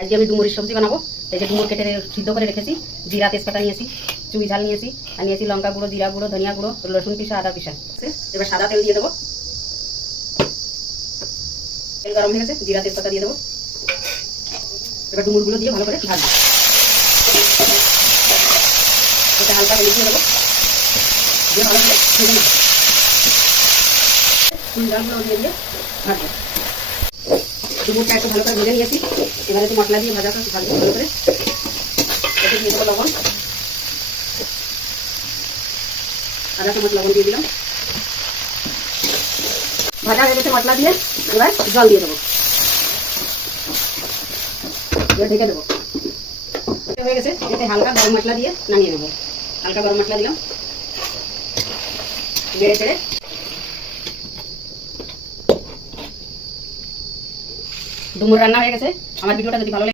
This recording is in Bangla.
আজকে আমি ডুমুরের সবজি বানাবো। এই যে ডুমুর কেটে সিদ্ধ করে রেখেছি, জিরা তেজপাতা নিয়েছি, চুই ঝাল নিয়েছি, আর নিয়েছি লঙ্কা গুঁড়ো, জিরা গুঁড়ো, ধনিয়া গুঁড়ো, রসুন পিসা, আদা পিসা। এবার সাদা তেল দিয়ে দেবো। তেল গরম হয়ে গেছে, জিরা তেজপাতা দিয়ে দেবো। এবার ডুমুরগুলো দিয়ে ভালো করে ভাজবো। এটা হালকা হলুদ দিয়ে দেবো, দিয়ে ভালো করে ভেজে নেবো। চুই ঝালগুলো দিয়ে দিয়ে ভাজবো। ডুমুরটা একটু ভালো করে ভেজে নিয়েছি। এবারে একটু মশলা দিয়ে ভাজবো ভালো করে। এতে দিয়ে দেবো লবণ, আধা চামচ লবণ দিয়ে দিলাম। ভাজা হয়ে গেছে মশলা দিয়ে, এবার জল দিয়ে দেবো, ঢেকে দেবো। হয়ে গেছে, এতে হালকা গরম মশলা দিয়ে নামিয়ে নেবো। হালকা গরম মশলা দিলাম, নেড়ে চেড়ে। ডুমুর রান্না হয়ে গেছে। আমার ভিডিওটা যদি ভালো লাগে